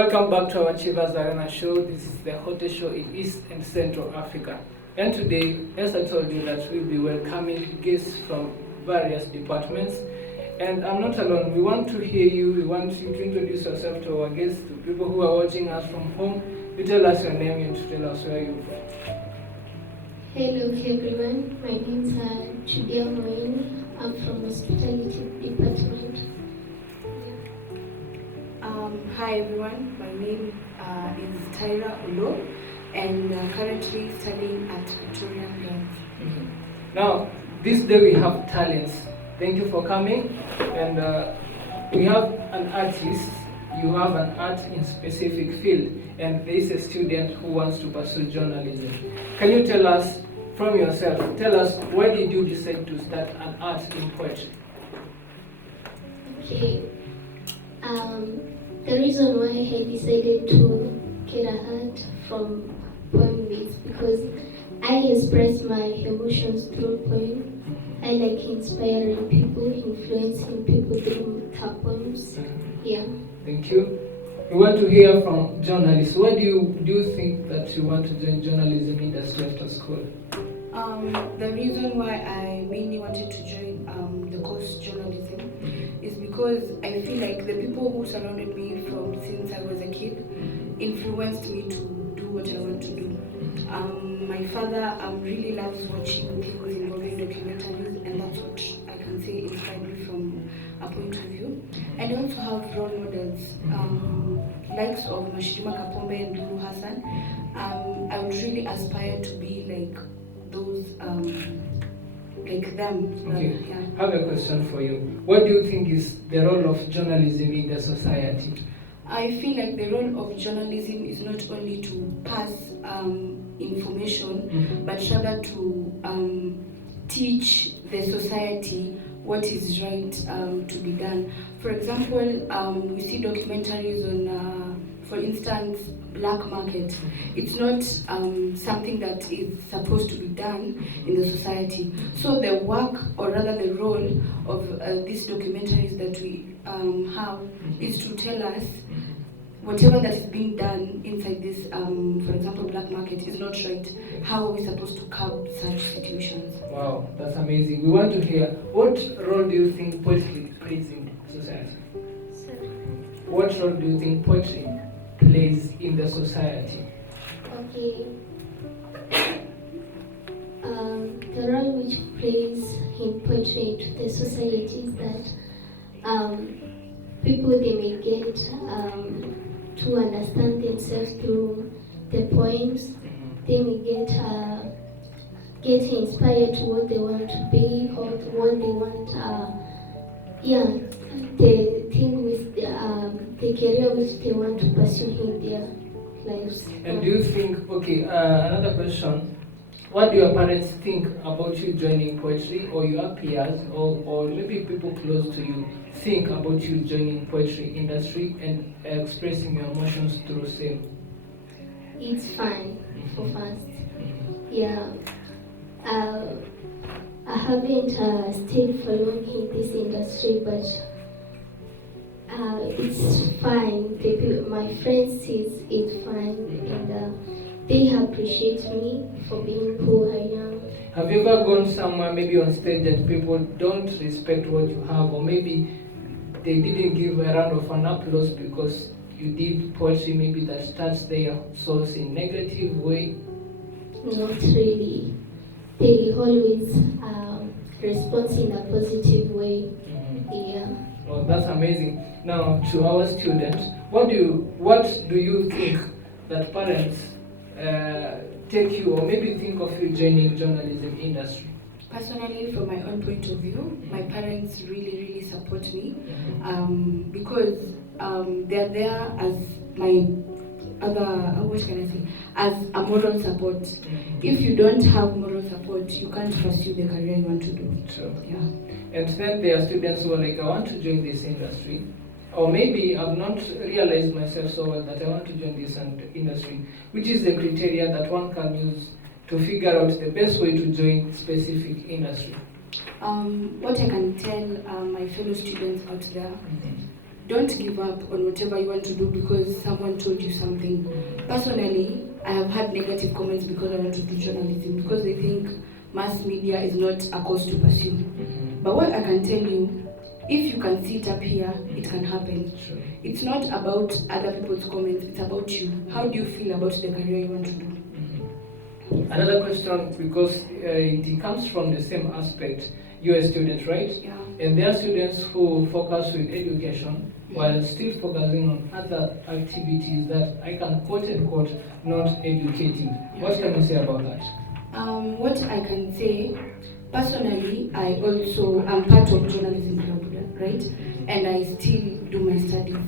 Welcome back to our Chivas Arena show. This is the hottest show in East and Central Africa. And today, as I told you, that we'll be welcoming guests from various departments. And I'm not alone. We want to hear you. We want you to introduce yourself to our guests, to people who are watching us from home. You tell us your name and to tell us where you're from. Hello everyone, my name is Judia Mueni. I'm from Hospitality Department. Hi everyone, my name is Tyrer, Oloo, and currently studying at Victorian Girls. Now, this day we have talents. Thank you for coming. And we have an artist. You have an art in specific field, and there is a student who wants to pursue journalism. Can you tell us from yourself, tell us why did you decide to start an art in poetry? Okay. The reason why I decided to get a art from poem is because I express my emotions through poem. I like inspiring people, influencing people through her poems. Yeah. Thank you. We want to hear from journalists. Why do you think that you want to join journalism industry after school? The reason why I mainly wanted to join the course journalism is because I feel like the people who surrounded me from since I was a kid influenced me to do what I want to do. My father really loves watching things involving documentaries, and that's what I can say inspired me from a point of view. And I also have role models, likes of Mashirima Kapombe and Lulu Hassan. I would really aspire to be like those, like them. Okay. Yeah. I have a question for you. What do you think is the role of journalism in the society? I feel like the role of journalism is not only to pass information, but rather to teach the society what is right to be done. For example, we see documentaries on, for instance, black market. It's not something that is supposed to be done in the society. So the work, or rather the role of these documentaries that we have is to tell us whatever that is being done inside this, for example, black market is not right. How are we supposed to curb such situations? Wow, that's amazing. We want to hear, what role do you think poetry plays in society? What role do you think poetry plays in the society? Okay. The role which plays in poetry to the society is that people, they may get to understand themselves through the poems. They may get inspired to what they want to be, or what they want. The thing with the career which they want to pursue in their lives. And do you think, okay, another question, what do your parents think about you joining poetry, or your peers, or maybe people close to you think about you joining poetry industry and expressing your emotions through same? It's fine for first. Yeah. I haven't stayed for long in this industry, but it's fine. My friends says it's fine, and they appreciate me for being who I am. Have you ever gone somewhere, maybe on stage, and people don't respect what you have, or maybe they didn't give a round of an applause because you did poetry maybe that touched their souls in negative way? Not really. They always respond in a positive way. Yeah. Well, that's amazing. Now, to our students, what do you think that parents take you, or maybe think of you joining journalism industry? Personally, from my own point of view, my parents really support me because they're there as my other, what can I say, as a moral support. If you don't have moral support, you can't pursue the career you want to do. Sure. Yeah. And then there are students who are like, I want to join this industry, or maybe I've not realized myself so well that I want to join this industry. Which is the criteria that one can use to figure out the best way to join specific industry? What I can tell my fellow students out there, don't give up on whatever you want to do because someone told you something. Personally, I have had negative comments because I want to do journalism, because they think mass media is not a course to pursue. But what I can tell you, if you can sit up here, it can happen. Sure. It's not about other people's comments, it's about you. How do you feel about the career you want to do? Another question, because it comes from the same aspect. You're a student, right? Yeah. And there are students who focus with education while still focusing on other activities that I can quote and quote not educative. What can you say about that? What I can say, personally, I'm part of journalism club, right? And I still do my studies.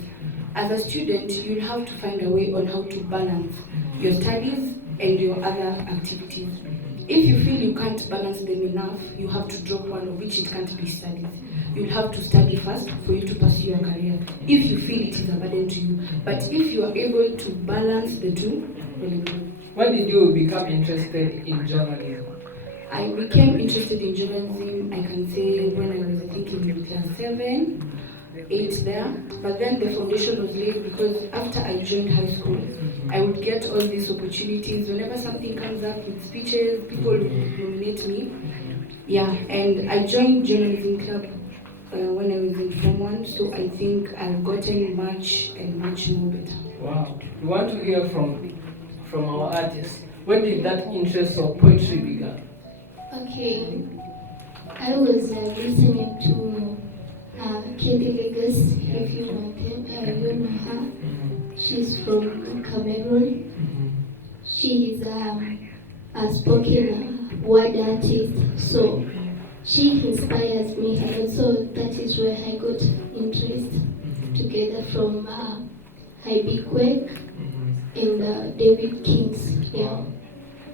As a student, you'll have to find a way on how to balance your studies and your other activities. If you feel you can't balance them enough, you have to drop one, of which it can't be studies. You'll have to study first for you to pursue your career, if you feel it is a burden to you. But if you are able to balance the two, really good. When did you become interested in journalism? I became interested in journalism, I can say, when I was, I think, in class 7, 8 there. But then the foundation was laid because after I joined high school, I would get all these opportunities. Whenever something comes up with speeches, people would nominate me. Yeah, and I joined journalism club when I was in Form 1, so I think I've gotten much more better. Wow. We want to hear from our artists. When did that interest of poetry begin? Okay, I was listening to Katie Vegas, if you know them, you know her. She's from Cameroon. She is a spoken word artist, so she inspires me, and also that is where I got interest, together from Ib Quake and David Kings. Yeah.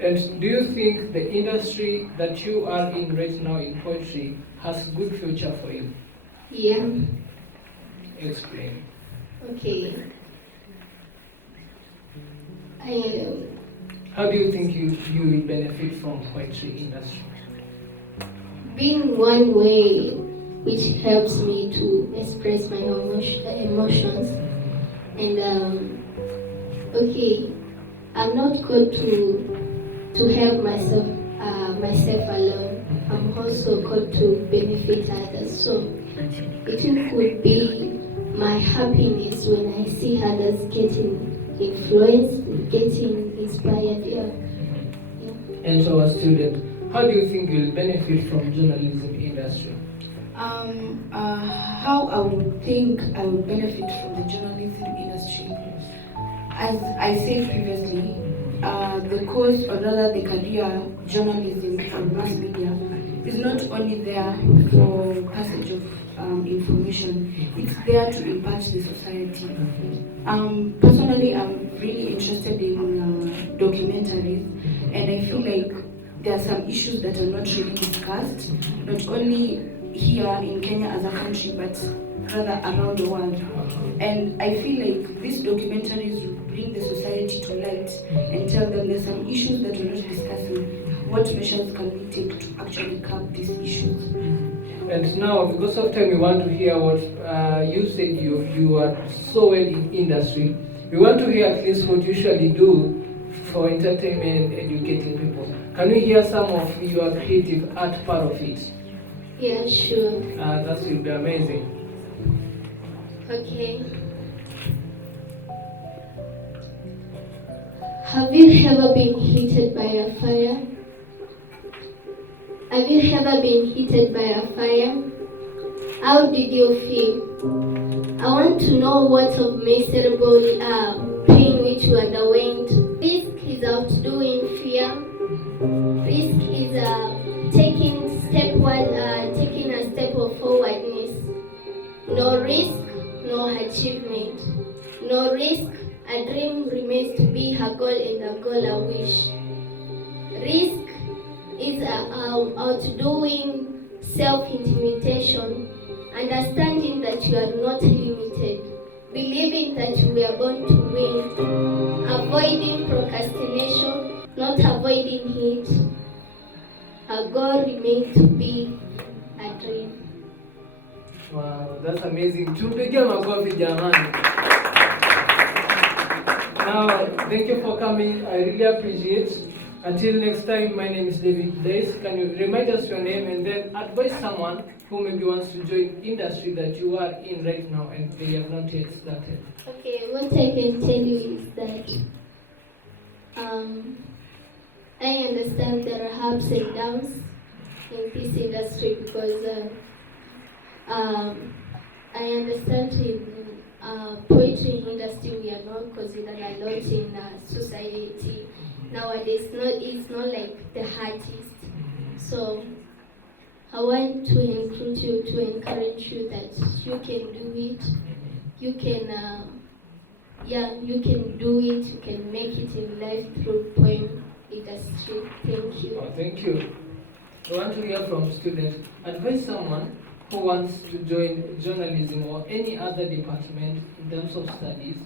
And do you think the industry that you are in right now in poetry has a good future for you? Yeah. Explain. Okay. How do you think you will benefit from poetry industry? Being one way which helps me to express my emotions, and okay, I'm not good to help myself alone. I'm also called to benefit others. So it could be my happiness when I see others getting influenced, getting inspired. Yeah. And so, a student, how do you think you'll benefit from journalism industry? How I would think I would benefit from the journalism industry. As I said previously, the course, or rather the career journalism and mass media, is not only there for passage of information, it's there to impart the society. Personally, I'm really interested in documentaries, and I feel like there are some issues that are not really discussed, not only here in Kenya as a country, but rather around the world. And I feel like these documentaries will bring the society to light and tell them there's some issues that we're not discussing. What measures can we take to actually curb these issues? And now, because of time, we want to hear what you said. You are so well in industry. We want to hear at least what you usually do for entertainment and educating people. Can we hear some of your creative art part of it? Yeah, sure. That will be amazing. Okay. Have you ever been heated by a fire? Have you ever been heated by a fire? How did you feel? I want to know what of miserable pain which you underwent. Risk is outdoing fear. Risk is taking a step of forwardness. No risk, no achievement. No risk, a dream remains to be a goal, and a goal a wish. Risk is outdoing self-intimidation, understanding that you are not limited, believing that you were born to win, avoiding procrastination, not avoiding it. A goal remains to be a dream. Wow, that's amazing. Tupigie makofi jamani. Now, thank you for coming. I really appreciate. Until next time, my name is Davy Dice. Can you remind us your name and then advise someone who maybe wants to join industry that you are in right now and they have not yet started? Okay, what I can tell you is that I understand there are ups and downs in this industry because I understand in poetry industry we are not considered a lot in society nowadays. It's not like the artist. So I want to encourage you that you can do it. You can you can do it. You can make it in life through poem industry. Thank you. Oh, thank you. I want to hear from students. Advise someone who wants to join journalism or any other department in terms of studies,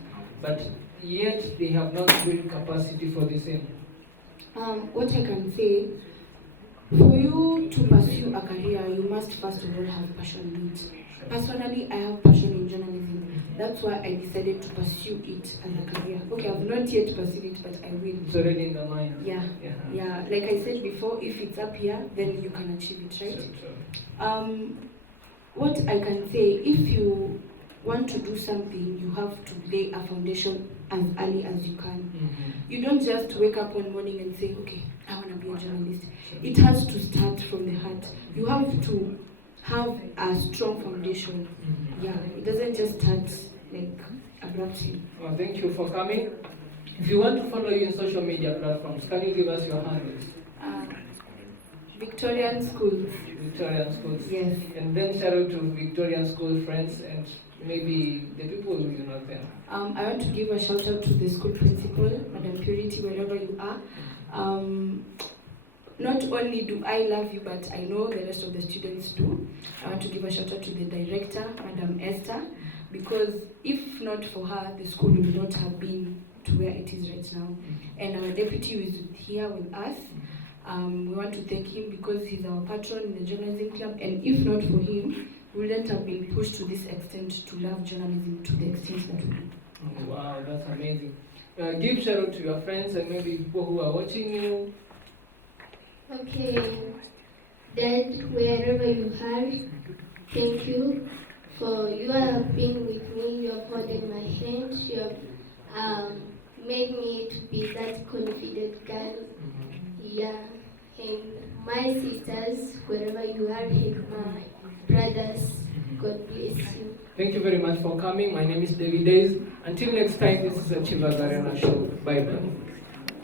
but yet they have not built capacity for the same. What I can say, for you to pursue a career, you must first of all have passion in it. Personally, I have passion in journalism. That's why I decided to pursue it as a career. Okay, I've not yet pursued it, but I will. It's already in the mind. Yeah. Like I said before, if it's up here, then you can achieve it, right? Sure. What I can say, if you want to do something, you have to lay a foundation as early as you can. You don't just wake up one morning and say, okay, I want to be a journalist. It has to start from the heart. You have to have a strong foundation. Yeah, it doesn't just start like abruptly. Well, thank you for coming. If you want to follow you in social media platforms, can you give us your handles? Victorian Schools. Victorian Schools. Yes. And then shout out to Victorian School friends and maybe the people who you know them. I want to give a shout out to the school principal, Madam Purity, wherever you are. Not only do I love you, but I know the rest of the students do. I want to give a shout out to the director, Madam Esther, because if not for her, the school would not have been to where it is right now. And our deputy who is here with us. We want to thank him because he's our patron in the journalism club, and if not for him, we wouldn't have been pushed to this extent to love journalism to the extent that we do. Wow, that's amazing. Give shout out to your friends and maybe people who are watching you. Okay, Dad, wherever you are, thank you for you have been with me. You have holding my hand. You have made me to be that confident girl. Yeah, and my sisters, wherever you are, and my brothers, God bless you. Thank you very much for coming. My name is Davy Dice. Until next time, this is a Chiva Garena show. Bye bye.